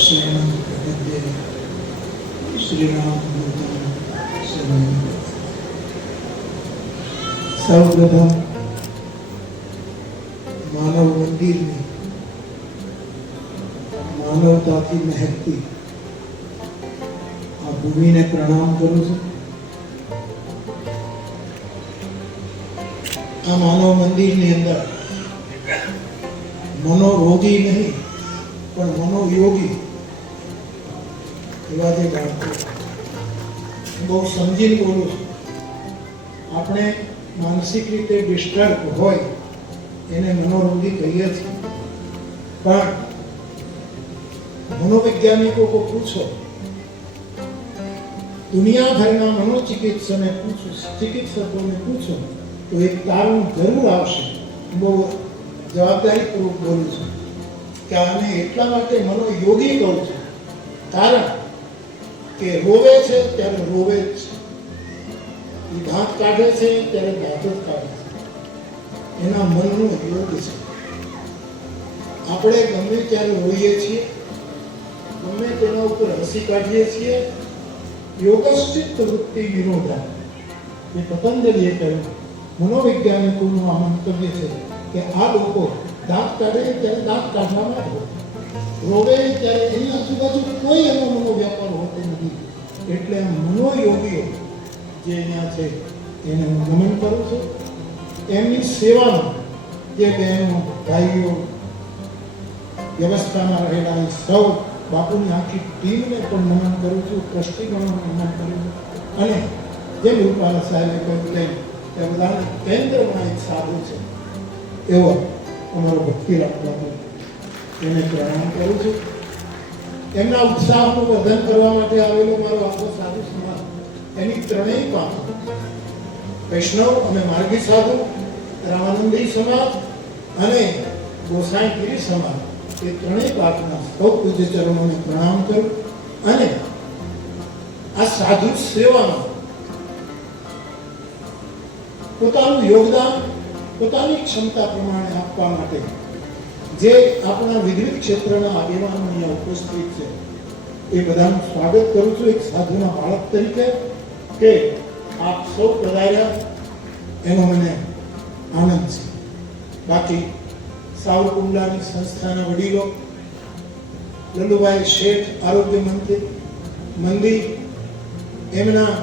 श्रीराम सर्वप्रथम मानव मंदिर में मानवता की महत्ती आ भूमि ने प्रणाम करूं छूं। आ मानव मंदिर ની અંદર मनोरोगी नहीं પણ मनोयोगी એવા જે બાળકો બહુ સમજીને બોલું છું। આપણે માનસિક રીતે ડિસ્ટર્બ હોય એને मनोरोगी કહીએ છીએ, પણ मनोवैज्ञानिकों को पूछो, दुनिया भर में मनोचिकित्सकों ने पूछो तो एक कारण जरूर आवशे। बहुत जवाबदारी पूर्वक बोलूं छूं कि आने એટલા માટે मनोयोगी કહું છું કારણ કે રોવે છે ત્યારે રોવે જ છે, દાંત કાઢે છે ત્યારે દાંત જ કાઢે છે, એના મનનો યોગ છે। આપણે ગમે ત્યારે રોઈએ છીએ, ગમે તેના ઉપર હસી કાઢીએ છીએ, યોગશ્ચિત્ત વૃત્તિ વિરોધા એ પતંજલિએ કહ્યું। मनोवैज्ञानिकोનું આ મંતવ્ય છે કે આ લોકો દાંત કાઢે ત્યારે દાંત કાઢવામાં જ હોય, રોવે ત્યારે એની આજુબાજુ કોઈ એનો મનોવ્યાપાર હોતો નથી। એટલે મનોયોગીઓ જે અહીંયા છે એને હું નમન કરું છું। એમની સેવામાં જે બહેનો ભાઈઓ વ્યવસ્થામાં રહેલા સૌ બાપુની આખી ટીમને પણ નમન કરું છું, ટ્રસ્ટીગણોને નમન કરું છું। અને જેમ રૂપાલા સાહેબે કહ્યું કે બધાના કેન્દ્રમાં એક સાધુ છે એવો અમારો ભક્તિરામ બાપુ, એને પ્રણામ કરું છું। એમના ઉત્સાહનું વર્ધન કરવા માટે આવેલો મારો આખો સાધુ સમાજ, એની ત્રણેય પાંખો વૈષ્ણવ અને માર્ગી સાધુ, રામાનંદી સમાજ અને ગોસાઈગીરી સમાજ, એ ત્રણેય પાંખના સૌ પૂજ્ય ચરણોને પ્રણામ કરું। અને આ સાધુ સેવામાં પોતાનું યોગદાન પોતાની ક્ષમતા પ્રમાણે આપવા માટે જે આપણા વિવિધ ક્ષેત્રના આગેવાનો અહીંયા ઉપસ્થિત છે એ બધાનું સ્વાગત કરું છું એક સાધુના બાળક તરીકે કે આપ સૌ પધાર્યા એનો મને આનંદ છે। બાકી સાવરકુંડલાની સંસ્થાના વડીલો, લલ્લુભાઈ શેઠ આરોગ્ય મંત્રી એમના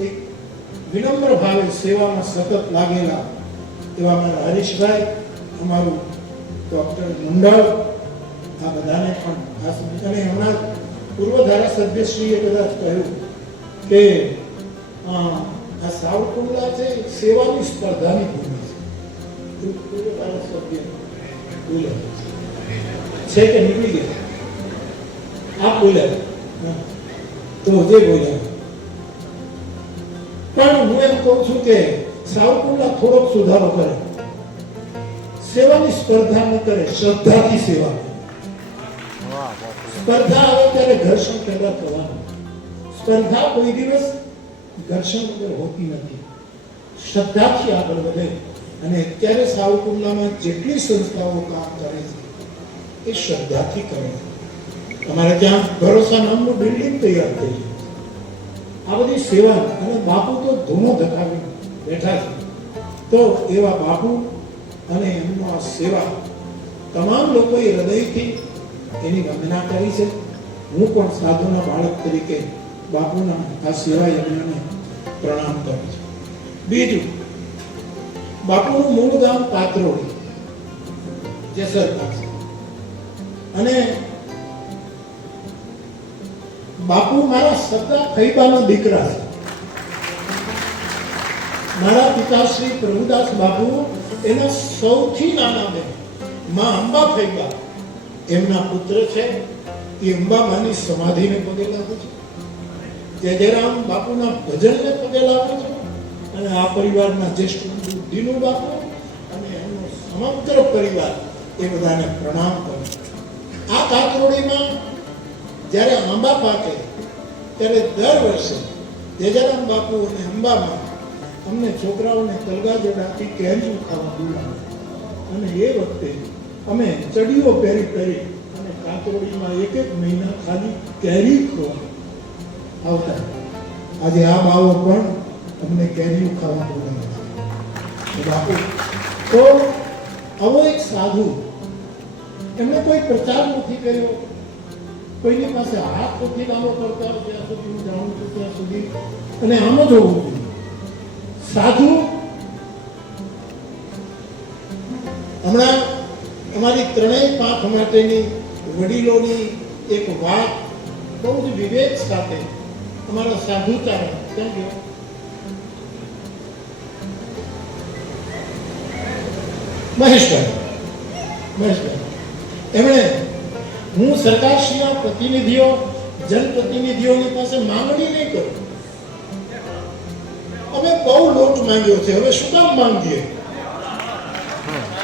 એક વિનમ્ર ભાવે સેવામાં સતત લાગેલા એવા મારા હરીશભાઈ, અમારું ડોક્ટર મંડળ, આ બધાને પણ ખાસ અને હમણાં પૂર્વ ધારાસભ્યશ્રીએ કદાચ કહ્યું કે આ સાવરકુંડલા છે સેવાની સ્પર્ધાની ભૂમિ છે। પૂર્વ ધારાસભ્ય બોલ્યા છે કે નીકળી ગયા, આપ બોલ્યા તો જે બોલ્યા, પણ હું એમ કહું છું કે સાવરકુંડલા થોડોક સુધારો કરે, સેવાની સ્પર્ધા ન કરે, શ્રદ્ધાથી સેવા કરે। સ્પર્ધા આવે ત્યારે ઘર્ષણ પેદા થવાનું, સ્પર્ધા કોઈ દિવસ ઘર્ષણ વગર હોતી નથી, શ્રદ્ધાથી આગળ વધે। અને અત્યારે સાવરકુંડલામાં જેટલી સંસ્થાઓ કામ કરે છે એ શ્રદ્ધાથી કરે। તમારે ત્યાં ભરોસા નામનું બિલ્ડિંગ તૈયાર થઈ છે, આ બધી સેવા, અને બાપુ તો ધૂણો ધકાવી બેઠા છે, તો એવા બાપુ અને એમનો આ સેવા તમામ લોકોએ હૃદયથી એની વંદના કરી છે। હું પણ સાધુના બાળક તરીકે બાપુના આ સેવા યજ્ઞને પ્રણામ કરું છું। બીજું, બાપુનું મૂળ ગામ પાત્રોડી જેસર પાસે, અને બાપુ મારા સગા ફૈબાના દીકરા છે। મારા પિતાશ્રી પ્રભુદાસ બાપુ એના સૌથી નાના બેન માં અંબા ફૈબા એમના પુત્ર છે। એ અંબામાની સમાધિને પગે લાગુ છું, જયરામ બાપુના ભજનને પગે લાગુ છું, અને આ પરિવારના જ્યેષ્ઠ દીનુ બાપુ અને એમનો સમગ્ર પરિવાર એ બધાને પ્રણામ કરું છું। આ કાકરોડીમાં જ્યારે આંબા પાકે ત્યારે દર વર્ષે જયરામ બાપુ અને અંબામાં અમને છોકરાઓને તલગાજડાથી કેંજુ ખાવા બોલાવે, અને એ વખતે અમે ચડીઓ પહેરી અને તાતોડીમાં એક મહિના ખાલી કેરી ખોવા આવતા. આજે આ બાવો પણ અમને કેરીઓ ખાવાનું ગમે છે. બાપુ તો આવો એક સાધુ, એમને કોઈ પ્રચાર નથી કર્યો, કોઈની પાસે હાથ નથી લાંબો કરતા જ્યાં સુધી હું જાણું છું ત્યાં સુધી. અને આમ જ હોવું જોઈએ. સાધુ હમણાં અમારી ત્રણેય પાંખ માટેની વડીલોની એક વાત બહુ જ વિવેક સાથે અમારા સાધુચારણ ક્યાં ગયો? મહેશભાઈ એમણે, હું સરકારશ્રીના પ્રતિનિધિઓ જનપ્રતિનિધિઓની પાસે માંગણી નહીં કરું. અમે બહુ લોટ માંગ્યો છે, હવે શું કામ માંગીએ?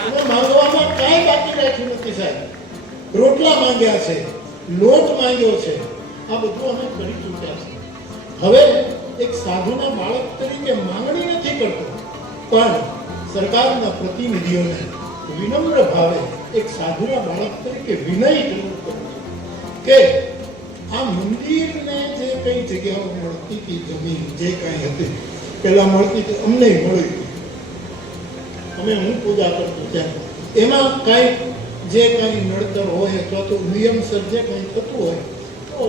અમે માંગવામાં કાંઈ બાકી રાખ્યું નથી સાહેબ. રોટલા માંગ્યા છે, લોટ માંગ્યો છે, આ બધું અમે કરી ચૂક્યા છે. હવે એક સાધુના બાળક તરીકે માંગણી નથી કરતો, પણ સરકારના પ્રતિનિધિઓને વિનમ્ર ભાવે એક સાધુના બાળક તરીકે વિનય જરૂર કરું છું કે આ મંદિરને જે કઈ જગ્યાઓ મળતી હતી, જમીન જે કઈ હતી પેલા મળતી હતી, અમને મળી, અમે હું પૂજા કરતો ત્યાં, એમાં કઈ જે કઈ નડતર હોય અથવા તો નિયમસર જે કઈ થતું હોય તો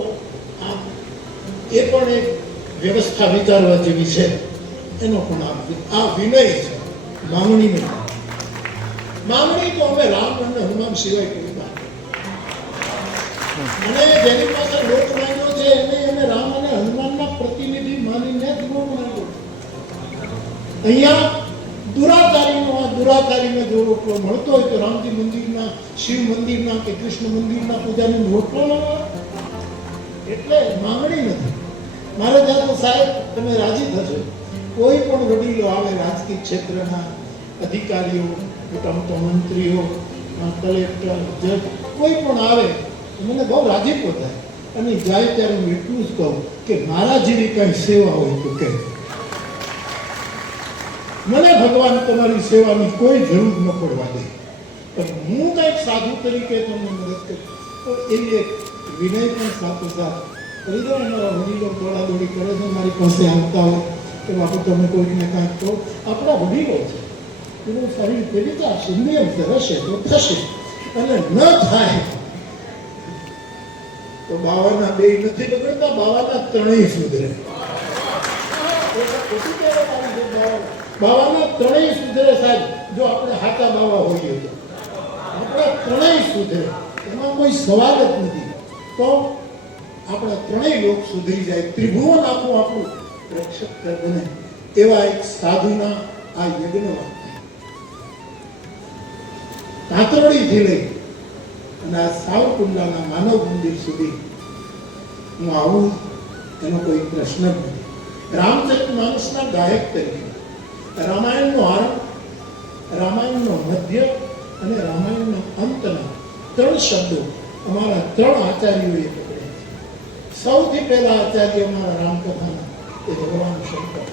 એ પણ એક વ્યવસ્થા વિચારવા જેવી છે. એનો પણ આ વિનય છે, માંગણી નહીં. માંગણી તો અમે રામ અને હનુમાન સિવાય કોઈ વાત. અને જેની પાસે લોટ માંગ્યો છે એને અમે રામ અને હનુમાનના પ્રતિનિધિ માનીને જ લોટ માંગ્યો. અહીંયા દુરાચારીને જો રોટલો મળતો હોય તો રામજી મંદિરના, શિવ મંદિરના કે કૃષ્ણ મંદિરના પૂજાની રોટલો ન મળે. એટલે માંગણી નથી. મારે ત્યાં સાહેબ તમે રાજી થશો, કોઈ પણ વડીલો આવે રાજકીય ક્ષેત્રના અધિકારીઓ, મોટા મોટા મંત્રીઓ, કલેક્ટર, જજ, કોઈ પણ આવે મને બહુ રાજીપો થાય. અને જાય ત્યારે હું એટલું જ કહું કે મારા જેવી કઈ સેવા હોય તો કહે. મને ભગવાન તમારી સેવાની કોઈ જરૂર ન પડવા દે, પણ હું કંઈક સાધુ તરીકે તમને મદદ કરું તો એવી એક વિનય પણ સાથોસાથ કરી દો. અમારા વડીલો દોડાદોડી કરે છે, મારી પાસે આવતા હોય કે બાપુ તમે કોઈકને કાંઈક કહો. આપણા વડીલો છે, એનું સારી રીતે વિચારશે, નિયમસર હશે તો થશે, અને ન થાય તો બાવાના બે નથી બગડતા, બાવાના ત્રણેય સુધરે. બાવાના ત્રણેય સુધરે સાહેબ. જો આપણે હાચા બાવા હોઈએ તો આપણા ત્રણેય સુધરે, એમાં કોઈ સવાલ જ નથી. તો આપણા ત્રણેય લોક સુધરી જાય, ત્રિભુવન આખું આપણું રક્ષક બને. એવા એક સાધુના આ યજ્ઞમાં તાતરડીથી લઈ અને આ સાવરકુંડલાના માનવ મંદિર સુધી હું આવું એનો કોઈ પ્રશ્ન જ નથી. રામચરિતમાનસના ગાયક તરીકે રામાયણનો આરંભ, રામાયણનો મધ્ય અને રામાયણનો અંતના ત્રણ શબ્દો અમારા ત્રણ આચાર્યોએ પકડ્યા છે. સૌથી પહેલા આચાર્ય અમારા રામકથાના એ ભગવાન શંકર,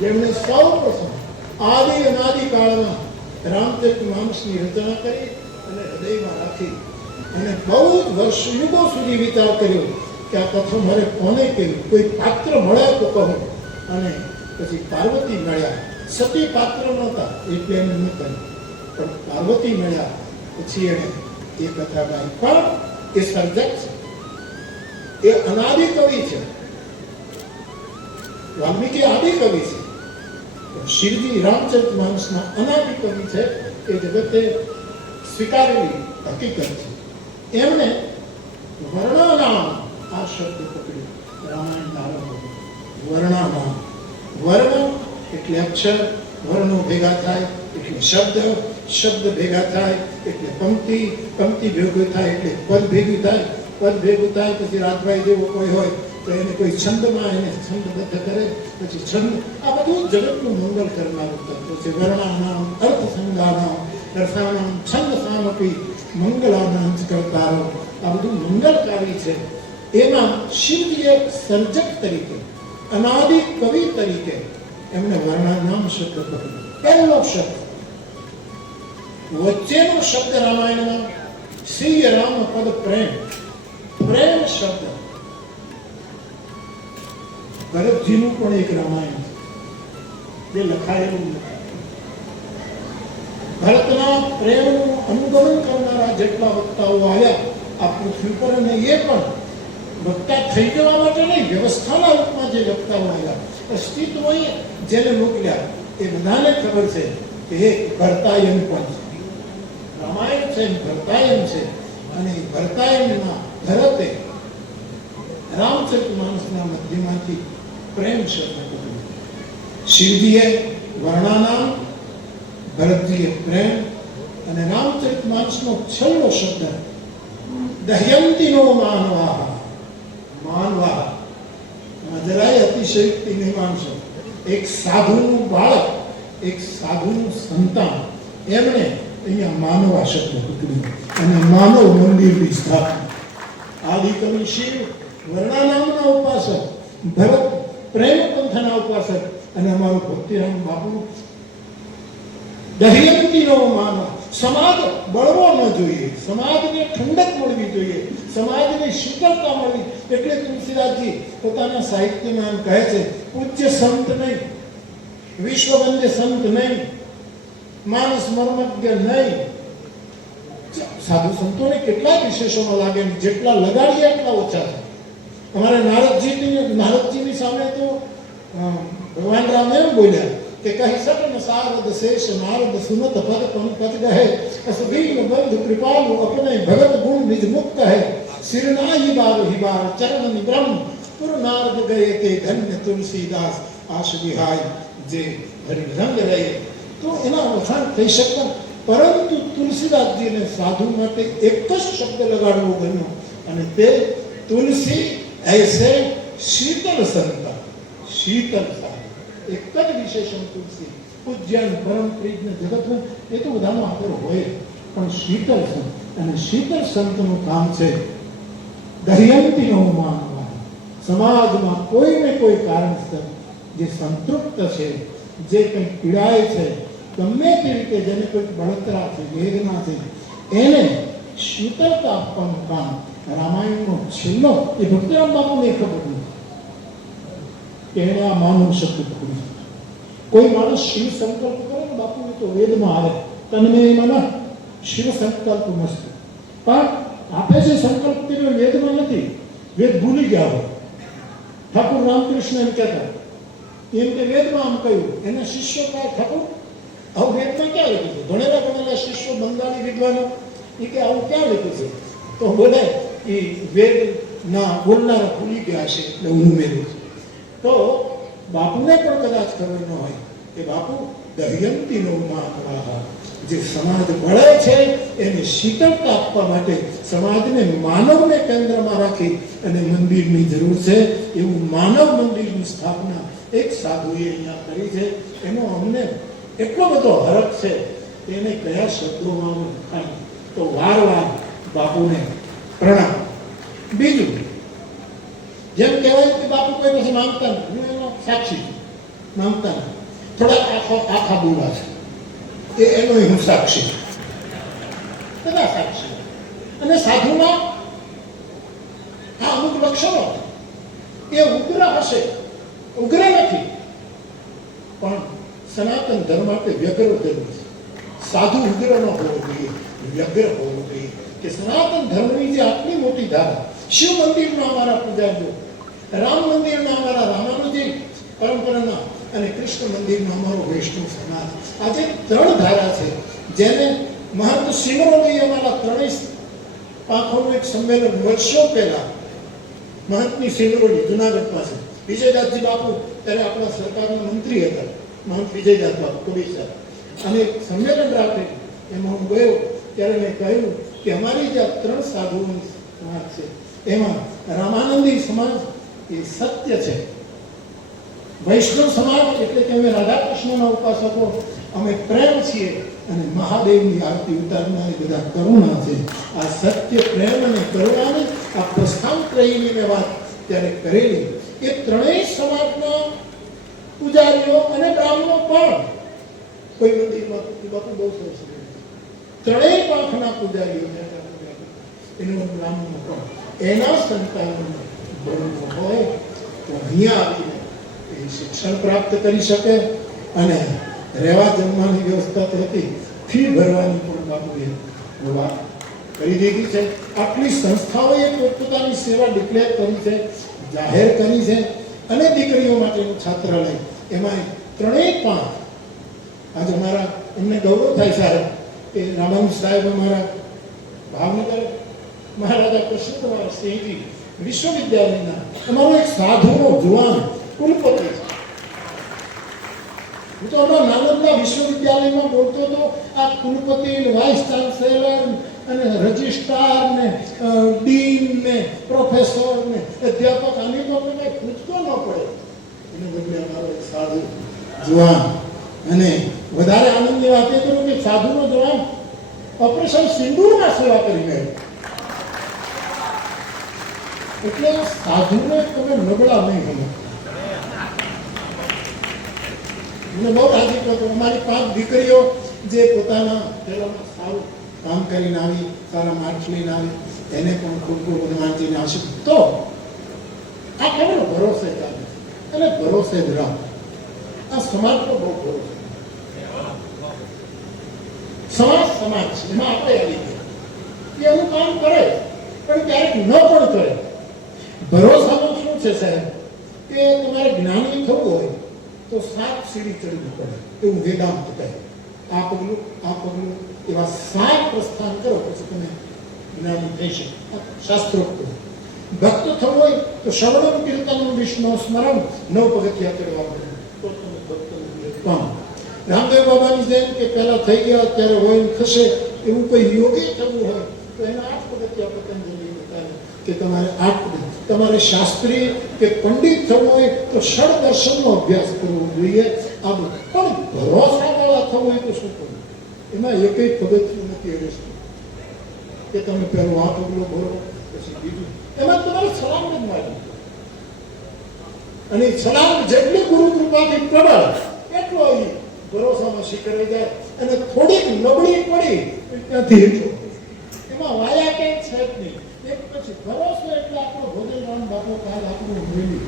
જેમણે સૌ પ્રથમ આદિ અનાદિ કાળમાં રામચરિતમાનસની રચના કરી અને હૃદયમાં રાખી અને બહુ જ વર્ષ યુગો સુધી વિચાર કર્યો કે આ કથા મારે કોને કહ્યું, કોઈ પાત્ર મળે તો કહું. અને પછી પાર્વતી મળ્યા. સતી પાત્ર નહોતા એટલે એને ન કર્યું, પણ પાર્વતી મળ્યા પછી એને એ કથા ગાઈ. પણ એ સર્જક છે, એ અનાદિ કવિ છે. વાલ્મીકી આદિ કવિ છે, શ્રીજી રામચરિતમાનસના અનાદિ કવિ છે. એ જગતે સ્વીકારેલી હકીકત છે. એમણે વર્ણનામ આ શબ્દ પકડ્યો. રામાયણ આરંભ વર્ણનામ. વર્ણ એટલે અક્ષર, વર્ણો ભેગા થાય એટલે શબ્દ, શબ્દ ભેગા થાય એટલે પંક્તિ, પંક્તિ ભેગું થાય એટલે પદ ભેગું થાય, પદ ભેગું થાય પછી રાજભાઈ જેવો કોઈ હોય તો એને કોઈ છંદમાં એને છંદબદ્ધ કરે, પછી છંદ. આ બધું જગતનું મંગલ કરનારું તત્વ છે. વર્ણાનામ અર્થ સંગાનામ રસાણામ છંદ સામપી મંગલાનામ કરતારો. આ બધું મંગલકારી છે. એમાં શિવજીએ સર્જક તરીકે, અનાદિ કવિ તરીકે એમણે વર્ણાનામ શબ્દ પકડ્યો. પહેલો શબ્દ, વચ્ચેનો શબ્દ રામાયણમાં શ્રી રામ પદ પ્રેમ, પ્રેમ શબ્દ ભરતજીનું પણ એક રામાયણ છે, જે લખાયેલું નથી. ભરતના પ્રેમનું અનુગમન કરનારા જેટલા વક્તાઓ આવ્યા આ પૃથ્વી પર, અને એ પણ વક્તા થઈ જવા માટે નહીં, વ્યવસ્થાના રૂપમાં જે વક્તાઓ આવ્યા, અસ્તિત્વએ જેને મોકલ્યા એ બધાને ખબર છે કે એક ભરતાયન પણ છે, રામાયણ છે, ભરતાયન છે. અને ભરતાયનમાં ભરતે રામચરિતમાનસના મધ્યમાંથી પ્રેમ શબ્દ પકડ્યો. શિવજીએ વર્ણાનામ, ભરતજીએ પ્રેમ, અને રામચરિતમાનસનો છેલ્લો શબ્દ દહ્યંતીનો માનવાહ. માનવાહ જરાય અતિશયોક્તિ નહીં માનશો. એક સાધુનું બાળક, એક સાધુનું સંતાન, એમણે અહીંયા માનવા શબ્દ પકડ્યો અને માનવ મંદિરની સ્થાપના. આદિકવિ શિવ વર્ણાનામના ઉપાસક, ભરત પ્રેમ પંથના ઉપાસક, અને અમારો ભક્તિરામ બાપુ દહ્યંતીનો માનવ. સમાજ બળવો ન જોઈએ, સમાજને ઠંડક મળવી જોઈએ, સમાજને શીતળતા મળવી. એટલે તુલસીદાસજી પોતાના સાહિત્યમાં એમ કહે છે, પૂજ્ય સંત નહીં, વિશ્વવંદ્ય સંત નહીં, માનસ મર્મજ્ઞ નહીં. સાધુ સંતોને કેટલા વિશેષોમાં લાગે, જેટલા લગાડીએ એટલા ઓછા છે. અમારે નારદજીની સામે તો ભગવાન રામ એમ બોલ્યા કે કહી શકે ને સારદ શેષ નારદ સુનત પદ પંકજ ગહે, અસભીન બંધ કૃપાલુ અપને ભગત ગુણ નિજ મુક્ત હે, સિરનાહી બાર હિબાર ચરણ નિબ્રહ્મ પુર નારદ ગયે તે ધન્ય તુલસીદાસ આશ વિહાય જે હરિરંગ રહે. તો એના વખાણ થઈ શકતા, પરંતુ તુલસીદાસજીને સાધુ માટે એક જ શબ્દ લગાડવો ગમ્યો, અને તે તુલસી ऐसे शीतल संता, शीतल साधु. એક જ વિશેષણ તુલસી. પૂજ્યન પરમ પ્રિજ્ઞ જગતમાં એ તો બધાનો આદર હોય, પણ શીતલ સંત, અને શીતલ સંતનું કામ છે દહ્યંતીનો માનવા. સમાજમાં કોઈને કોઈ કારણસર જે સંતૃપ્ત છે, જે કંઈક પીડાય છે, ગમે તે રીતે જેને કોઈક બળતરા છે, વેદના છે, એને શીતળતા આપવાનું કામ રામાયણનો છેલ્લો. એ ભક્તિરામ બાપુને ખબર નથી કે એને આ માનવ શબ્દ પકડ્યું. કોઈ માણસ શિવ સંકલ્પ કરે ને બાપુ, એ તો વેદમાં આવે, તન્મે મનઃ શિવ સંકલ્પ મસ્ત. પણ આપે જે સંકલ્પ કર્યો વેદમાં નથી, વેદ ભૂલી ગયા હોય. ઠાકુર રામકૃષ્ણ એમ કહેતા, એમ કે વેદમાં આમ કહ્યું, એના શિષ્યો કહે ઠાકુર આવું વેદમાં ક્યાં લખ્યું છે? ભણેલા ભણેલા શિષ્યો બંગાળી વિદ્વાનો એ કે આવું ક્યાં લખ્યું છે? તો બોલે એ વેદના બોલનારા ભૂલી ગયા છે એટલે હું ઉમેર્યું છે. તો બાપુને પણ કદાચ ખબર ન હોય કે બાપુ દહ્યંતીનો માનવા, જે સમાજ બળે છે એને શીતળતા આપવા માટે સમાજને, માનવને કેન્દ્રમાં રાખી અને મંદિરની જરૂર છે. એવું માનવ મંદિરની સ્થાપના એક સાધુએ અહીંયા કરી છે. એનો અમને એટલો બધો હરખ છે, એને કયા શબ્દોમાં લખાય તો વારવાર બાપુને પ્રણામ. બીજું, જેમ કહેવાય કે બાપુ કોઈ પછી માંગતા નથી, હું એનો સાક્ષી માંગતા નથી. થોડા આખા બોલા છે, એનો હું સાક્ષી, બધા સાક્ષી. અને સાધુમાં આ અમુક લક્ષણો એ ઉગ્ર હશે, ઉગ્ર નથી, પણ સનાતન ધર્મ માટે વ્યગ્ર જરૂર છે. સાધુ ઉગ્ર ન હોવો જોઈએ, વ્યગ્ર હોવો જોઈએ. કે સનાતન ધર્મની જે આટલી મોટી ધારા, શિવ મંદિરના અમારા પૂજારીઓ, રામ મંદિરના અમારા રામાનુજી પરંપરાના, અને કૃષ્ણ મંદિરનો અમારો વૈષ્ણવ સમાજ, આજે ત્રણ ધારા છે જેને મહંત સિમરોની અમારા ત્રણેય પાંખોનું એક સંમેલન વર્ષો પહેલા મહંતની સિમરોની જુનાગઢ પાસે, વિજયદાસજી બાપુ ત્યારે આપણા સરકારના મંત્રી હતા, મહંત વિજયદાસ બાપુ કબીર સાહેબ, અને સંમેલન રાખે. એમાં હું ગયો ત્યારે મેં કહ્યું કે અમારી જે ત્રણ સાધુઓની સમાજ છે એમાં રામાનંદી સમાજ એ સત્ય છે, વૈષ્ણવ સમાજ એટલે કે અમે રાધા કૃષ્ણના ઉપાસકો, અમે પ્રેમ છીએ, અને મહાદેવની આરતી ઉતારનારી બધા કરુણા છે. આ સત્ય, પ્રેમ અને કરુણાની આ પ્રસ્થાનત્રયીની મેં વાત ત્યારે કરેલી. એ ત્રણેય સમાજના પૂજારીઓ અને બ્રાહ્મણો પણ કોઈ મંદિરમાં બાપુ બહુ સરસ ત્રણેય પાંખના પૂજારીઓ એનું બ્રાહ્મણ પણ એના સંતાનોને ભણવું હોય તો અહીંયા આવીને એ શિક્ષણ પ્રાપ્ત કરી શકે. અને રહેવા જમવાની વ્યવસ્થા તો હતી, ફી ભરવાની પણ બાપુએ વાત કરી દીધી છે. આટલી સંસ્થાઓએ પોતપોતાની સેવા ડિક્લેર કરી છે, જાહેર કરી છે. અને દીકરીઓ માટેનું છાત્રાલય એમાં 3 આજે અમારા એમને ગૌરવ થાય સાહેબ કે રામાનુ સાહેબ અમારા ભાવનગર મહારાજા કૃષ્ણકુમાર સિંહજી વિશ્વવિદ્યાલયના અમારો એક સાધુનો જુવાન કુલપતિ છે. હું તો હમણાં નાલંદા વિશ્વવિદ્યાલયમાં બોલતો હતો, આ કુલપતિ, વાઇસ ચાન્સેલર અને રજિસ્ટ્રાર ને ડીન ને પ્રોફેસર ને અધ્યાપક આની તો આપણે કઈ પૂછતો ન પડે. એને બદલે અમારો એક સાધુ જુવાન. અને વધારે આનંદની વાત એ કરું કે સાધુનો જવાન ઓપરેશન સિંદૂરમાં સેવા કરી ગયો. એટલે સાધુને તમે નબળા નહીં ગમો. મને બહુ રાજી કરતો. અમારી 5 દીકરીઓ જે પોતાના પહેલામાં સારું કામ કરીને આવી, સારા માર્ક્સ લઈને આવી, એને પણ ખૂબ ખૂબ હનુમાનજીને આશીર્વાદ. તો આ ખબર ભરોસે ચાલે અને ભરોસે જ રહો. આ સમાજનો બહુ ભરોસો. સમાજ એમાં આપણે આવી ગયા એનું કામ કરે પણ ક્યારેક ન પણ કરે. ભરોસાનું શું છે સાહેબ કે તમારે જ્ઞાની થવું હોય તો 7 સીડી ચડવું પડે, એવું વેદાંત કહે. આ પગલું એવા 7 પ્રસ્થાન કરો પછી તમે જ્ઞાની થઈ શકો. શાસ્ત્રોક્ત. ભક્ત થવું હોય તો શ્રવણમ કીર્તનમ વિષ્ણુ સ્મરણ 9 પગથિયા ચડવા પડે તો તમે ભક્ત પામો. રામદેવ બાબાની જેમ કે પહેલા થઈ ગયા અત્યારે હોય થશે એવું કોઈ યોગી થવું હોય તો એના 8 પગથિયા પતંજલિ બતાવે કે તમારે 8 તમારે શાસ્ત્રી કે પંડિત થવું હોય તો ષડદર્શનનો અભ્યાસ કરવો જોઈએ. આ પણ ભરોસાવાળા થવું હોય તો શું કરવું? એમાં એકય પગથિયું નથી એ વસ્તુ કે તમે પહેલું આ પગલું ભરો પછી બીજું. એમાં તમારે સલામ જ મારી અને સલામ જેટલી ગુરુ કૃપાથી પ્રબળ એટલો અહીં ભરોસામાં શીખરે જાય. અને થોડીક નબળી પડી ત્યાંથી હેઠો. એમાં વાયા કે છે જ નહીં. એક પછી ભરોસો એટલે આપણો ભોજનરામ બાપુ કાલ આપણું મેળવી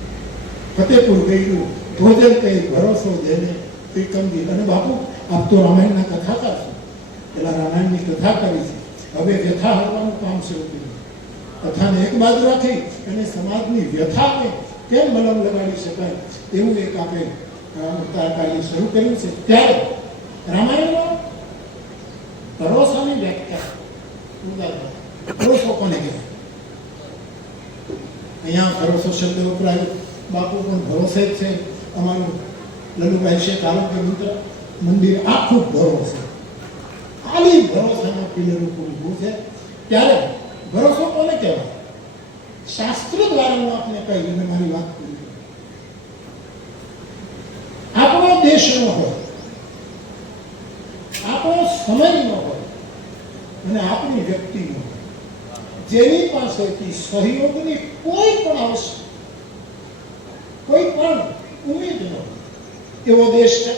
ફતેપુર ગયું ભોજન કઈ ભરોસો જેને ત્રિકમજી. અને બાપુ આપ તો રામાયણના કથાકાર છો, પેલા રામાયણની કથા કરી છે, હવે વ્યથા હરવાનું કામ શરૂ કર્યું. કથાને એક બાજુ રાખી અને સમાજની વ્યથાને કેમ મલમ લગાડી શકાય એવું એક આપણે અવતાર કાર્ય શરૂ કર્યું છે. ત્યારે રામાયણમાં ભરોસાની વ્યાખ્યા ભરોસો કોને કહેવાય? અહીંયા ભરોસો શબ્દ વપરાયો. બાપુ પણ ભરોસે જ છે. અમારું લલુભાઈ શેખ આરોગ્ય મંદિર આખું ભરોસે ખાલી ભરોસાના પિલર ઉપર ઊભું છે. ત્યારે ભરોસો કોને કહેવાય? શાસ્ત્ર દ્વારા હું આપને કહી અને મારી વાત પૂરી. આપણો દેશનો હોય, આપણો સમયનો હોય અને આપણી વ્યક્તિનો હોય, જેની પાસેથી સહયોગની કોઈ પણ આવશ્યક કોઈ પણ ઉમેદ ન હોય એવો દેશ છે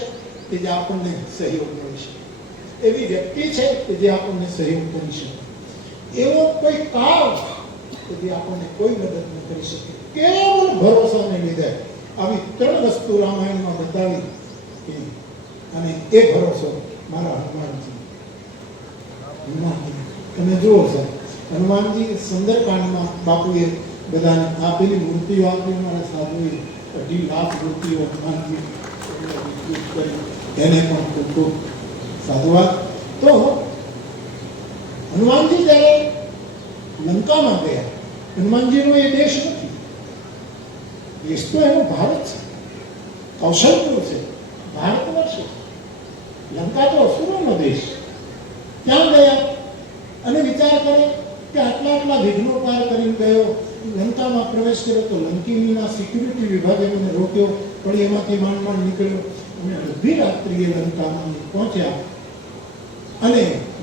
કે જે આપણને સહયોગ કરી શકે, એવી વ્યક્તિ છે કે જે આપણને સહયોગ કરી શકે, એવો કોઈ કાળ કે જે આપણને કોઈ મદદ ન કરી શકે. કેવળ ભરોસાને લીધે આવી 3 વસ્તુ રામાયણમાં બતાવી અને એ ભરોસો મારા હનુમાનજી. તમે જુઓ સર, હનુમાનજી સુંદરકાંડમાં બાપુએ બધાને આપેલી મૂર્તિઓ આપી. મારા સાધુએ 2.5 લાખ મૂર્તિઓ હનુમાનજી કરી, એને પણ ખૂબ ખૂબ સાધુવાદ. તો હનુમાનજી જ્યારે લંકામાં ગયા, હનુમાનજીનો એ દેશ નથી, દેશ તો એનો ભારત છે, કૌશલપુર છે, ભારતવર્ષ છે. લંકા તો અસુરોનો દેશ. ત્યાં ગયા અને વિચાર કરે કે આટલા વિઘ્નો પાર કરીને ગયો, લંકામાં પ્રવેશ કર્યો તો લંકીનીના સિક્યુરિટી વિભાગે મને રોક્યો, પણ એમાંથી માંડ નીકળ્યો અને અડધી રાત્રિએ લંકામાં પહોંચ્યા અને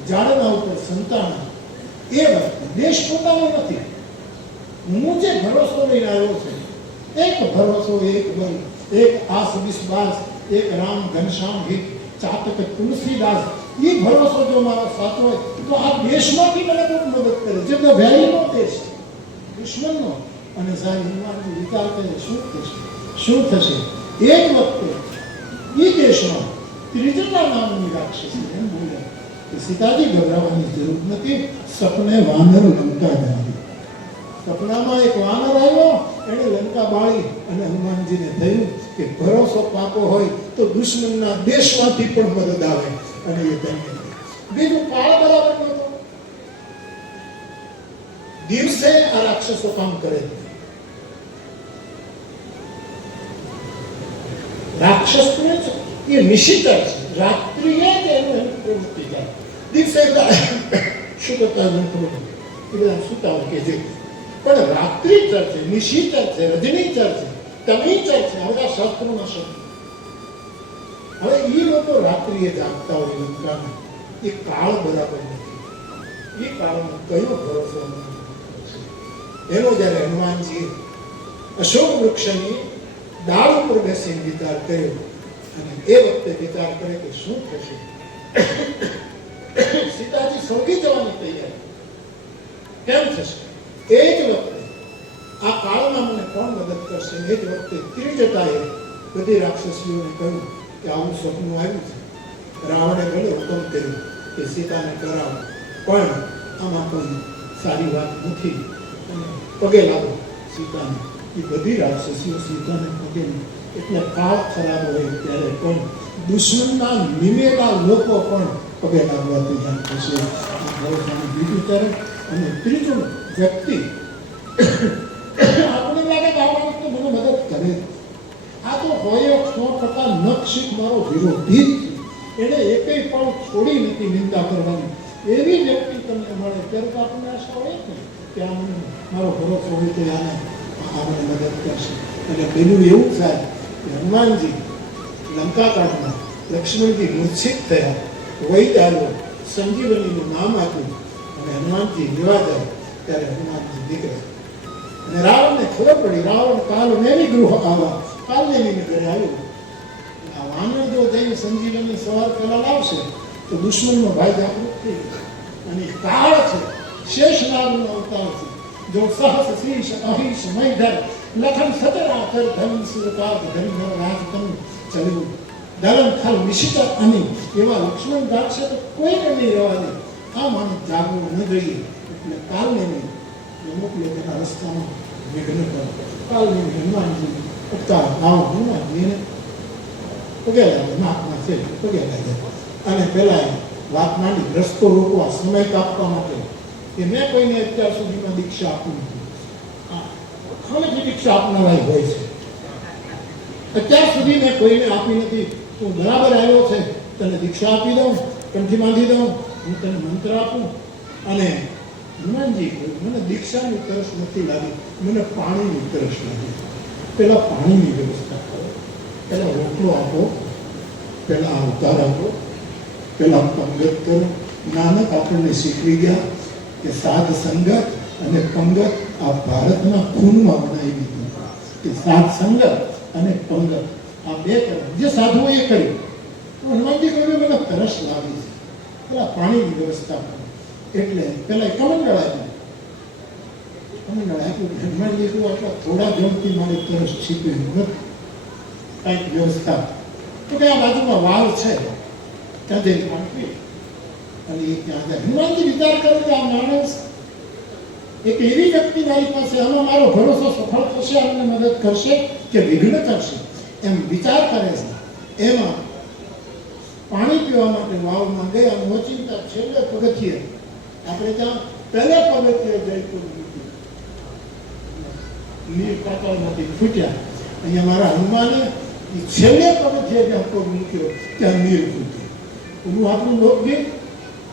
ઝાડના ઉપર સંતાણા. એ વાત દેશ પોતાનો નથી. હું જે ભરોસો લઈને આવ્યો છે, એક ભરોસો, એક બલ, એક આસ વિશ્વાસ, એક રામ ઘનશ્યામ હિત ચાતક તુલસીદાસ એ ભરોસો જો મારો સાચો હોય તો આ દેશમાંથી મને કોઈ મદદ કરે, જે તો વેલીનો દેશ છે, દુશ્મનનો. અને સાહેબ હનુમાનજી વિચાર કરે શું થશે, શું થશે? એક વખતે એ દેશમાં ત્રિજટા નામની રાક્ષસી એમ બોલ્યા કે સીતાજી ગભરાવાની જરૂર નથી, સપને વાનર લંકા આવી. સપનામાં એક વાનર આવ્યો, એને લંકા બાળી અને હનુમાનજીને થયું કે ભરોસો પાકો હોય તો દુશ્મનના દેશમાંથી પણ મદદ આવે. અને એ ધન્ય. બીજું કાળ બરાબર નહોતો. દિવસે આ રાક્ષસો કામ કરે, રાક્ષસ એ નિશિચર છે, રાત્રિએ જ એનું પ્રવૃત્તિ થાય. દિવસે શું કરતા બધા સુતા હોય કે જે, પણ રાત્રિ ચર છે, નિશિચર છે, રજનીચર છે, તમીચર છે. આ બધા શાસ્ત્રોના શબ્દ. હવે એ લોકો રાત્રિએ જાગતા હોય લંકામાં, એ કાળ બરાબર નથી. એ કાળનો કયો ભરોસો એનો જ્યારે હનુમાનજીએ અશોક વૃક્ષની ડાળ ઉપર બેસીને વિચાર કર્યો અને એ વખતે વિચાર કરે કે શું થશે. સીતાજી સળગી જવાની તૈયારી કેમ થશે? એ જ વખતે આ કાળમાં મને કોણ મદદ કરશે? એ જ વખતે ત્રિજટાએ બધી રાક્ષસીઓને કહ્યું કે આવું સપનું આવ્યું છે. રાવણે ભલે હુકમ કર્યો કે સીતાને કરાવો, પણ આમાં કોઈ સારી વાત નથી, અને પગે લાગો સીતાને. એ બધી રાક્ષસીઓ સીતાને પગે, એટલે કાળ ખરાબ હોય ત્યારે પણ દુશ્મનના નિમેલા લોકો પણ પગે લાગવા તૈયાર થશે. બીજું તરફ અને ત્રીજું વ્યક્તિ આપણે લાગે કે આ માણસ તો મને મદદ કરે, આ તો હોય 100% નખશીખ મારો વિરોધી જ છે, એને એકેય પણ છોડી નથી નિંદા કરવાની. એવી વ્યક્તિ તમને મળે ત્યારે તો આપણને આશા હોય ને કે આ મને મારો ભરોસો હોય તો આને આપણે મદદ કરશે. એટલે પેલું એવું થાય કે હનુમાનજી લંકાકાંડમાં લક્ષ્મણજી મૂર્છિત થયા, વૈદ આવ્યો, સંજીવનીનું નામ આપ્યું અને હનુમાનજી લેવા જાય ત્યારે હનુમાનજી નીકળે. અને રાવણને ખબર પડી, રાવણ કાલ મેરી ગૃહ આવા, કાલ મેરી ઘરે આવ્યો. આ વાનર જો જઈને સંજીવની સવાર પહેલા લાવશે તો દુશ્મનનો ભાઈ જાગૃત થઈ ગયો. અને કાળ છે, શેષનાગનો અવતાર છે. જો સહસ શ્રીશ અહિશ મૈધર લખન સતરાચર ધન સુરપાદ ધન રાજતન ચલ્યું ધરમ ખલ નિશિત અની. એવા લક્ષ્મણ જાગશે તો કોઈને નહીં રહેવા દે. આ માણસ જાગવું ન જોઈએ. એટલે કાલને નહીં અમુક લોકોના રસ્તામાં વિઘ્ન કરો. કાલને હનુમાનજી ઉગતા આવો હનુમાનજીને પગે લાગે, નાકમાં છે પગે લાગે. અને પેલા વાત માંડી રસ્તો રોકવા, સમય કાપવા માટે કે મેં કોઈને અત્યાર સુધીમાં દીક્ષા આપી નથી. ખરેખર દીક્ષા આપનારા હોય છે. અત્યાર સુધી મેં કોઈને આપી નથી. તું બરાબર આવ્યો છે, તને દીક્ષા આપી દઉં, કંઠી બાંધી દઉં, હું તને મંત્ર આપું. અને હનુમાનજી મને દીક્ષાની તરસ નથી લાગી, મને પાણીની તરસ લાગી. પેલા પાણીની વ્યવસ્થા કરો, પેલા રોટલો આપો, પેલા અવતાર આપો, પેલા પંગત કરો. નાનક આપણને શીખવી ગયા કે સાધ સંગત અને પંગત આ ભારતના ખૂનમાં બનાવી દીધું કે સાધ સંગત અને પંગત આ બે કર્મ જે સાધુઓએ કર્યું. હનુમાનજી કહ્યું મને તરસ લાગી છે, પેલા પાણીની વ્યવસ્થા કરો. એટલે પેલા કમંડળ આપ્યું. હનુમાનજી કહ્યું આટલા થોડા જળથી મારી તરસ છીપી નથી, કંઈક વ્યવસ્થા. તો કે આ બાજુમાં વાવ છે, ત્યાં જઈને પાણી અને એ ત્યાં જાય. હનુમાનજી વિચાર કરે કે આ માણસ એક એવી વ્યક્તિ મારી પાસે, આમાં મારો ભરોસો સફળ થશે, અમને મદદ કરશે કે વિઘ્ન કરશે, એમ વિચાર કરે છે. એમાં પાણી પીવા માટે વાવમાં ગયા. મોચિંતા છેલ્લે પગથિયે, આપણે ત્યાં પહેલા પગથિયે જયપુર નીર પાતાળમાંથી ફૂટ્યા. અહીંયા મારા હનુમાને છેલ્લે પગથિયે જ્યાં પગ મૂક્યો ત્યાં નીર ફૂટ્યું. એનું આપણું લોકગીત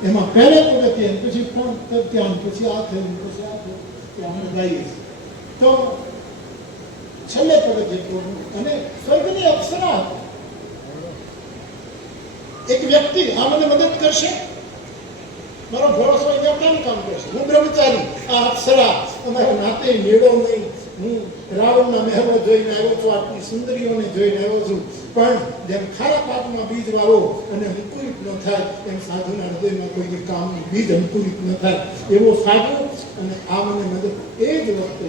એમાં પહેલે પગથિયે, પછી પણ ત્યાં, પછી આ થયું, પછી આ થયું, ત્યાં અમે ગાઈએ છીએ. તો છેલ્લે પગથિયે અને સ્વર્ગની અપ્સરા એક વ્યક્તિ આ મને મદદ કરશે, મારો ભરોસો અહીંયા કેમ કામ કરશે? હું બ્રહ્મચારી, આ અપ્સરા અમારા નાતે મેળો નહીં. હું રાવણના મહેલો જોઈને આવ્યો છું, આટલી સુંદરીઓને જોઈને આવ્યો છું, પણ જેમ ખારા પાકમાં બીજ વાવો અને અંકુરિત ન થાય એમ સાધુના હૃદયમાં કોઈ કામનું બીજ અંકુરિત ન થાય એવો સાધુ અને આ મને મદદ. એ જ વખતે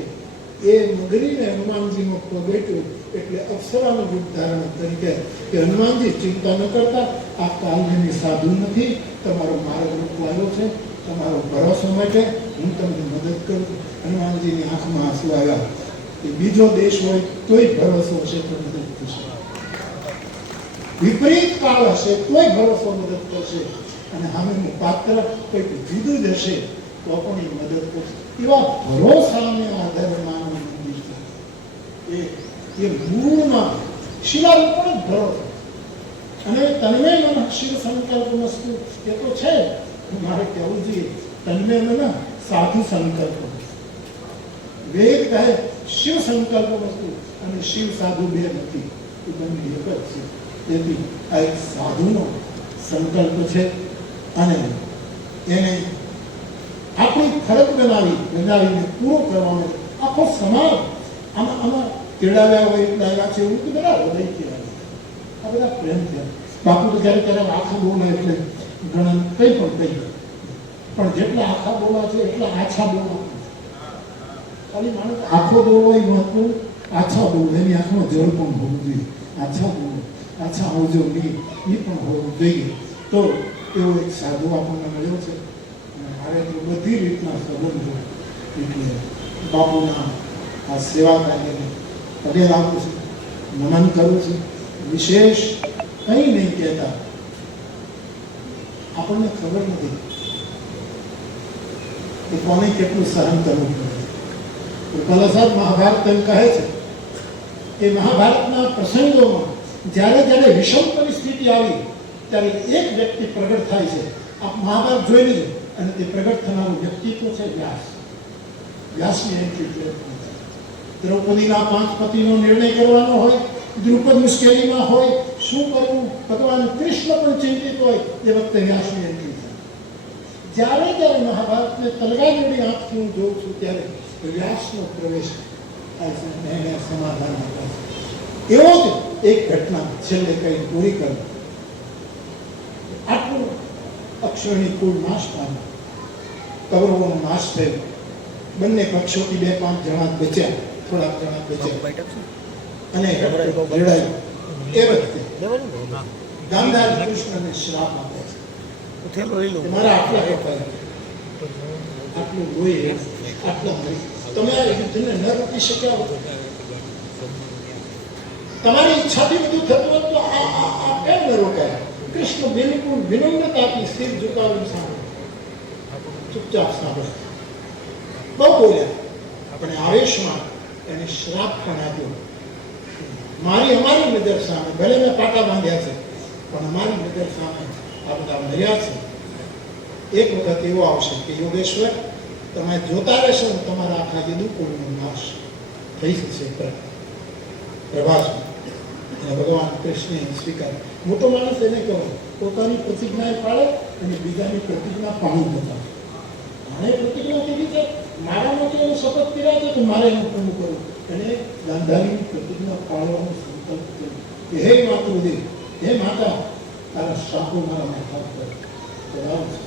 એ મગરીને હનુમાનજીનો પગેટ્યો એટલે અપ્સરાનું રૂપ ધારણ કરી ગયા કે હનુમાનજી ચિંતા ન કરતા, આ કાલની સાધુ નથી, તમારો માર્ગ રૂપવાયો છે, તમારો ભરોસો માટે હું તમને મદદ કરું. હનુમાનજીની આંખમાં આંસુ આવ્યા કે બીજો દેશ હોય તોય ભરોસો હશે તો મદદ થશે, વિપરીત કાળ હશે તોય ભરોસો મદદ કરશે, અને સામેનું પાત્ર કંઈક જુદું જ હશે તો પણ એ મદદ કરશે. એવા ભરોસાને આધારે માનવ મંદિર છે. એ મૂળમાં શિલારૂપ પણ જ ભરોસો. અને તન્મે મન શિવ સંકલ્પ વસ્તુ એ તો છે, મારે કહેવું જોઈએ તન્મે મન સાધુ સંકલ્પ. વેદ કહે શિવ સંકલ્પ વસ્તુ અને શિવ સાધુ બે નથી, એ બંને એક જ છે. તેથી આ એક સાધુનો સંકલ્પ છે અને એને આપણી ફરજ બનાવીને પૂરો કરવાનો આખો સમાજ આમાં તેડાવ્યા હોય એટલે આવ્યા છે એવું તો બધા હૃદય કહેવાય, આ બધા પ્રેમ થયા. બાપુ તો ક્યારેક ક્યારેક આખા બોલા એટલે ઘણા કંઈ પણ કહી, પણ જેટલા આખા બોલા છે એટલા આછા બોલા. ખાલી માણસ આખો બોલો એ મહત્વ, આછા બોલો એની આંખમાં જળ પણ હોવું જોઈએ. આછા બોલો, આછા આવજો નહીં એ પણ હોવું જોઈએ. તો એવો એક સાધુ આપણને મળ્યો છે. મારે તો બધી રીતના સંબંધો એટલે બાપુના આ સેવા કાર્યને પગે લાગુ છું, નમન કરું છું. વિશેષ કંઈ નહીં કહેતા, આપણને ખબર નથી કે કોને કેટલું સહન કરવું પડે. કલસાદ મહાભારત એમ કહે છે કે મહાભારતના પ્રસંગોમાં જ્યારે જ્યારે વિષમ પરિસ્થિતિ આવી ત્યારે એક વ્યક્તિ પ્રગટ થાય છે. આપ મહાભારત જોઈ લીધું અને તે પ્રગટ થનારું વ્યક્તિત્વ છે વ્યાસ. વ્યાસની એન્ટ્રી દ્રૌપદીના 5 પતિનો નિર્ણય કરવાનો હોય, દ્રુપદ મુશ્કેલીમાં હોય, શું કરવું, ભગવાન કૃષ્ણ પણ ચિંતિત હોય, એ વખતે વ્યાસની એન્ટ્રી થાય. જ્યારે જ્યારે મહાભારતને તલગાની આંખથી હું જોઉં છું ત્યારે વ્યાસનો પ્રવેશ થાય છે અને એને સમાધાન આપે છે. એવો જ એક ઘટના છેલ્લે કઈ પૂરી કરું. આટલું અક્ષરની કુળ નાશ પામ્યો, કૌરવોનો નાશ થયો, બંને પક્ષોથી 2-5 જણા બચ્યા, થોડાક જણા બચ્યા અને લડાઈ. એ વખતે ગાંધારી કૃષ્ણને શ્રાપ આપે છે, મારા આટલા કપાય, આટલું લોહી, આટલા મરી, તમે આ યુદ્ધને ન રોકી શક્યા, તમારી ઈચ્છાથી બધું થતું હોત તો આ કેમ ન રોકાય? કૃષ્ણ બિલકુલ વિનમ્રતાથી સિર ઝુકાવીને સાંભળે, ચૂપચાપ સાંભળે. બહુ બોલ્યા, આપણે આવેશમાં એને શ્રાપ પણ આપ્યો. અમારી નજર સામે, ભલે મેં પાટા બાંધ્યા છે પણ અમારી નજર સામે આ બધા મર્યા છે. એક વખત એવો આવશે કે યોગેશ્વર તમે જોતા રહેશો ને તમારા આખા યદુકુળનો નાશ થઈ જશે. પ્રભાસ અને ભગવાન કૃષ્ણે સ્વીકાર. મોટો માણસ એને કહો પોતાની પ્રતિજ્ઞા પાડે અને બીજાની પ્રતિજ્ઞા પાણી બતાવે. મારે પ્રતિજ્ઞા કીધી છે, મારામાંથી એનો શપથ કર્યા છે તો મારે એનું પૂરું કરવું. અને ગાંધારીની પ્રતિજ્ઞા પાળવાનો સંકલ્પ કર્યો કે હે માતૃદેવ, હે માતા, તારા શાપો મારા માથા પર ચડાવશે.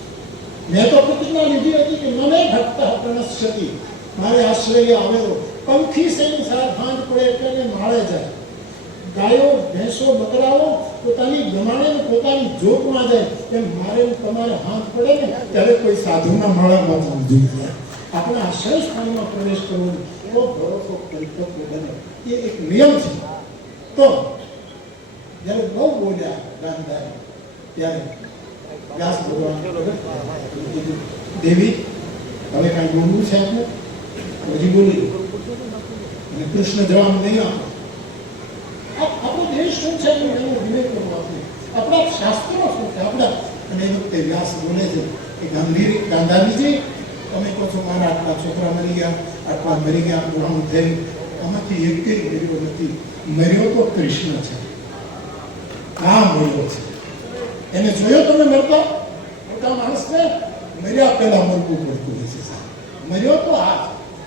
મેં તો પ્રતિજ્ઞા લીધી હતી કે મને ભક્ત પ્રણશ્યતિ, મારે આશ્રય આવેલો પંખી સેની સાર ભાંજ પડે એટલે એને માળે જાય. ગાયો, ભેંસો, બકરાઓ પોતાની ગમાણે પોતાની જોતમાં જાય એમ મારે તમારે હાથ પડે ને ત્યારે કોઈ સાધુના માળામાં જવું જોઈએ. આપણે આશ્રય સ્થાનમાં પ્રવેશ કરવો એવો ભરોસો પરિપક્વ બને, એ એક નિયમ છે. તો જ્યારે બહુ બોલ્યા ગાંધારી ત્યારે વ્યાસ ભગવાન કીધું દેવી હવે કાંઈ બોલવું છે આપણે? હજી બોલી અને કૃષ્ણ જવાબ નહીં આપો. આપણો દેશ શું છે એનો વિવેક કરવો આપણે, આપણા શાસ્ત્રો શું છે આપણા. અને એ વખતે વ્યાસ બોલે છે કે ગાંધારીજી તમે કહો છો મારા આટલા છોકરા મરી ગયા, આટલા મરી ગયા, પુરાણું થયું, આમાંથી એક મર્યો નથી. મર્યો તો કૃષ્ણ છે, આ મર્યો છે. એને જોયો તમે મરતા મોટા માણસને? મર્યા પહેલા મરવું પડતું હોય છે. મર્યો તો આ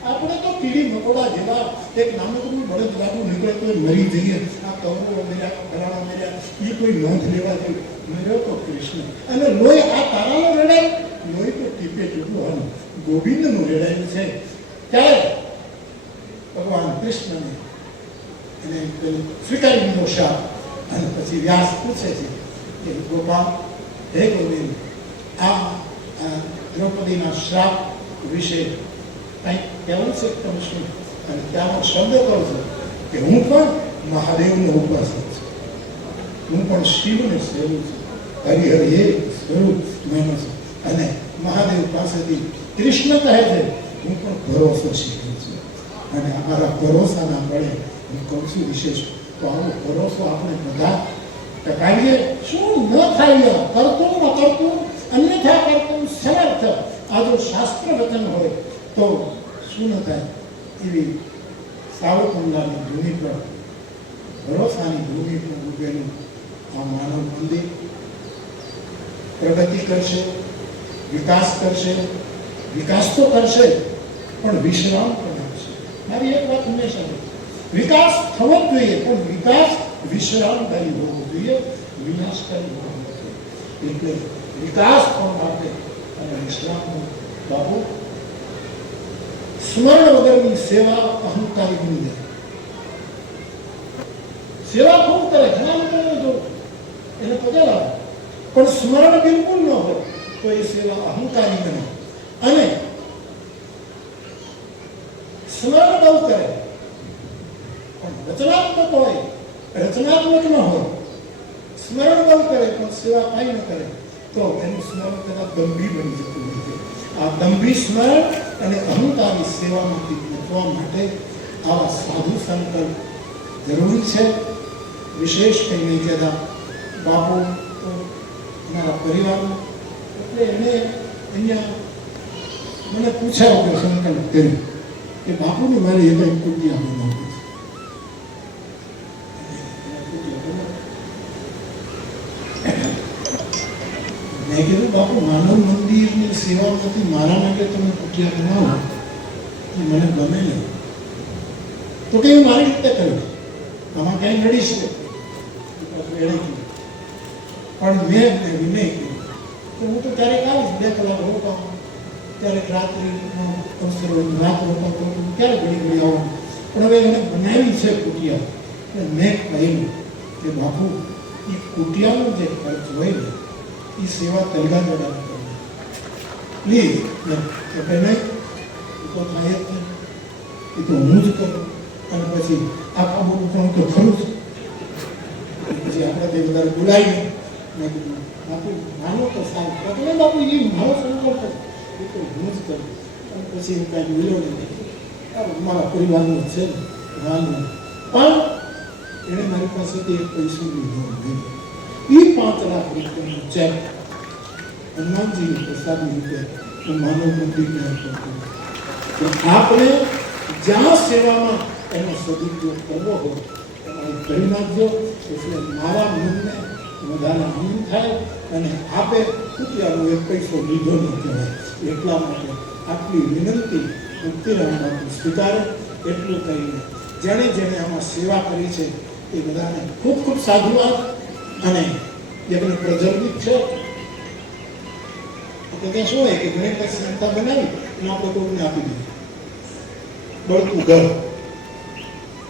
આપણે તો કીડી મકોડા જેવા એક નાનકડું બળદગાડું નીકળે તો મરી જઈએ. આ કૌરવો મેળ્યા, ઘરાણા મેળ્યા, એ કોઈ નોંધ લેવા જેવું. મર્યો તો કૃષ્ણ. અને લોહી આ તારાનું રેડાય, લોહી તો ટીપે ટીપું ગોવિંદનું રેડાયું છે. ત્યારે ભગવાન કૃષ્ણને એને સ્વીકારી દીધો શાપ. અને પછી વ્યાસ પૂછે છે કે ગોપાલ, હે ગોવિંદ, આ દ્રૌપદીના શ્રાપ વિશે કંઈક કહેવું છે તમે શું? અને ત્યાંનો શબ્દ કહો છો કે હું પણ મહાદેવનો ઉપાસક છું, હું પણ શિવને સેવું છું, હરિહર એક સ્વરૂપ માનું છું. અને મહાદેવ પાસેથી કૃષ્ણ કહે છે હું પણ ભરોસો શીખું છું. અને અમારા ભરોસાના બળે હું કહું છું વિશેષ તો આવો ભરોસો આપણે બધા ટકાવીએ. શું ન થાય કરતું ન કરતું અન્યથા કરતું સમર્થ, આ જો શાસ્ત્ર વચન હોય તો શું ન થાય. એવી સાવરકુંડલાની ભૂમિ પર, ભરોસાની ભૂમિ પર ઉભેલું આ માનવ મંદિર પ્રગતિ કરશે, વિકાસ કરશે. વિકાસ તો કરશે પણ વિશ્રામ પણ આપશે. મારી એક વાત હંમેશા વિકાસ થવો જ જોઈએ, પણ વિકાસ વિશ્રામદાયી હોવો જોઈએ, વિનાશકારી હોવો જોઈએ. એટલે વિકાસ પણ માટે અને વિશ્રામ. બાપુ, સ્મરણ વગરની સેવા અહંકારી બની જાય. સેવા ખૂબ કરે, ઘણા લોકોને જો એને પગાર આવે, પણ સ્મરણ બિલકુલ ન હોય તો એ સેવા અહંકારી બને. અને સ્મરણ બહુ કરે પણ રચનાત્મક હોય, રચનાત્મક ન હોય. સ્મરણ બહુ કરે પણ સેવા કાંઈ ન કરે તો એનું સ્મરણ કદાચ ગંભીર બની જતું નથી. આ ગંભીર સ્મરણ અને અહંકારી સેવામાંથી બચવા માટે આવા સાધુ સંકલ્પ જરૂરી છે. વિશેષ કંઈ નહીં કહેતા. બાપુ મારા પરિવારનો એટલે એને અહીંયા મને પૂછ્યા વગર સંકલ્પ કર્યો કે બાપુને મારી એ કંઈ કુટિયા બનાવવી છે. મેં કીધું બાપુ, માનવ મંદિરની સેવામાંથી મારા માટે તમે કુટિયા બનાવો એ મને ગમે નહીં. તો કે હું મારી રીતે કર્યું, આમાં ક્યાંય નડીશ નહીં. પણ મેં વિનય કર્યો તો હું તો ક્યારેક આવીશ, 2 કલાક રોકાવું, ક્યારેક રાત્રિનો રાત રોકાવું, ક્યારેક ઘડી ઘડી આવું. પણ હવે એને બનાવી છે કુટિયા. મેં કહ્યું કે બાપુ, એ કુટિયાનો જે ખર્ચ હોય ને એ સેવા તલગા ગળા પ્લીઝ. એટલે નહીં, એ તો થાય જ નહીં, એ તો હું જ કરું. અને પછી આખા બધું પણ તો ખરું જ. પછી આપણે તે વધારે બોલાવીને મેં કીધું બાપુ માનો તો સારું. એટલે બાપુ એ મારો સંકલ્પ એ તો હું જ કરું. અને પછી હું કાંઈ બોલ્યો નહીં. મારા પરિવારનું છે ને વાલનું. પણ એણે મારી પાસેથી એક પૈસો લીધો નહીં. એ 5 લાખ રૂપિયાનું ચેક હનુમાનજીની પ્રસાદની રીતે હું માનવ મંદિરને આપતો. આપણે જ્યાં સેવામાં એનો સદુપયોગ કરવો હોય એમાં કરી નાખજો. એટલે મારા મનને વધારે આનંદ થાય અને આપે કુટિયાનો 1 પૈસો લીધો ન કહેવાય. એટલા માટે આટલી વિનંતી મુક્તિરામ બાપુ સ્વીકારે. એટલું કહીને જેણે જેણે આમાં સેવા કરી છે એ બધાને ખૂબ ખૂબ સાધુવાદ. અને યજ્ઞ પ્રજ્વલિત છે તો ત્યાં શું હોય કે ઘણી બધી સંસ્થા બનાવી અને આપણે કોઈને આપી દઈએ. બળતું ઘર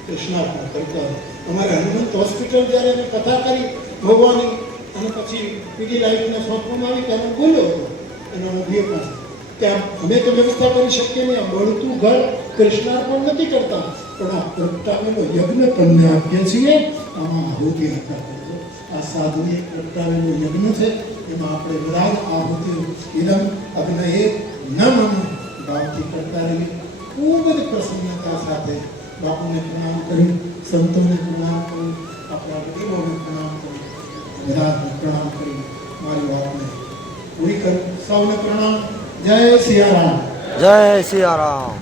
કૃષ્ણાર્પણ કરતા અમારે હનુમંત હોસ્પિટલ જ્યારે અમે કથા કરી ભગવાનની અને પછી પીડી લાઈફને સોંપવામાં આવી ત્યારે હું બોલ્યો હતો એના મૂવીએ પાસે ત્યાં અમે તો વ્યવસ્થા કરી શકીએ નહીં. બળતું ઘર કૃષ્ણાર્પણ નથી કરતા પણ આ પ્રગટાવેલો યજ્ઞ તમને આપીએ છીએ, આમાં આહુતિ આપતા કરજો. આ સાધુએ પ્રગટાવેલો યજ્ઞ છે એમાં આપણે બધા આહુતિ ઇદમ અગ્નએ નમઃ ભાવથી કરતા રહીએ. ખૂબ જ પ્રસન્નતા સાથે બાપુને પ્રણામ કરી, સંતોને પ્રણામ કરી, આપણા વડીલોને પ્રણામ કરી, બધાને પ્રણામ કરી મારી વાતને પૂરી કરું. સૌને પ્રણામ. જય સિયારામ. જય સિયારામ.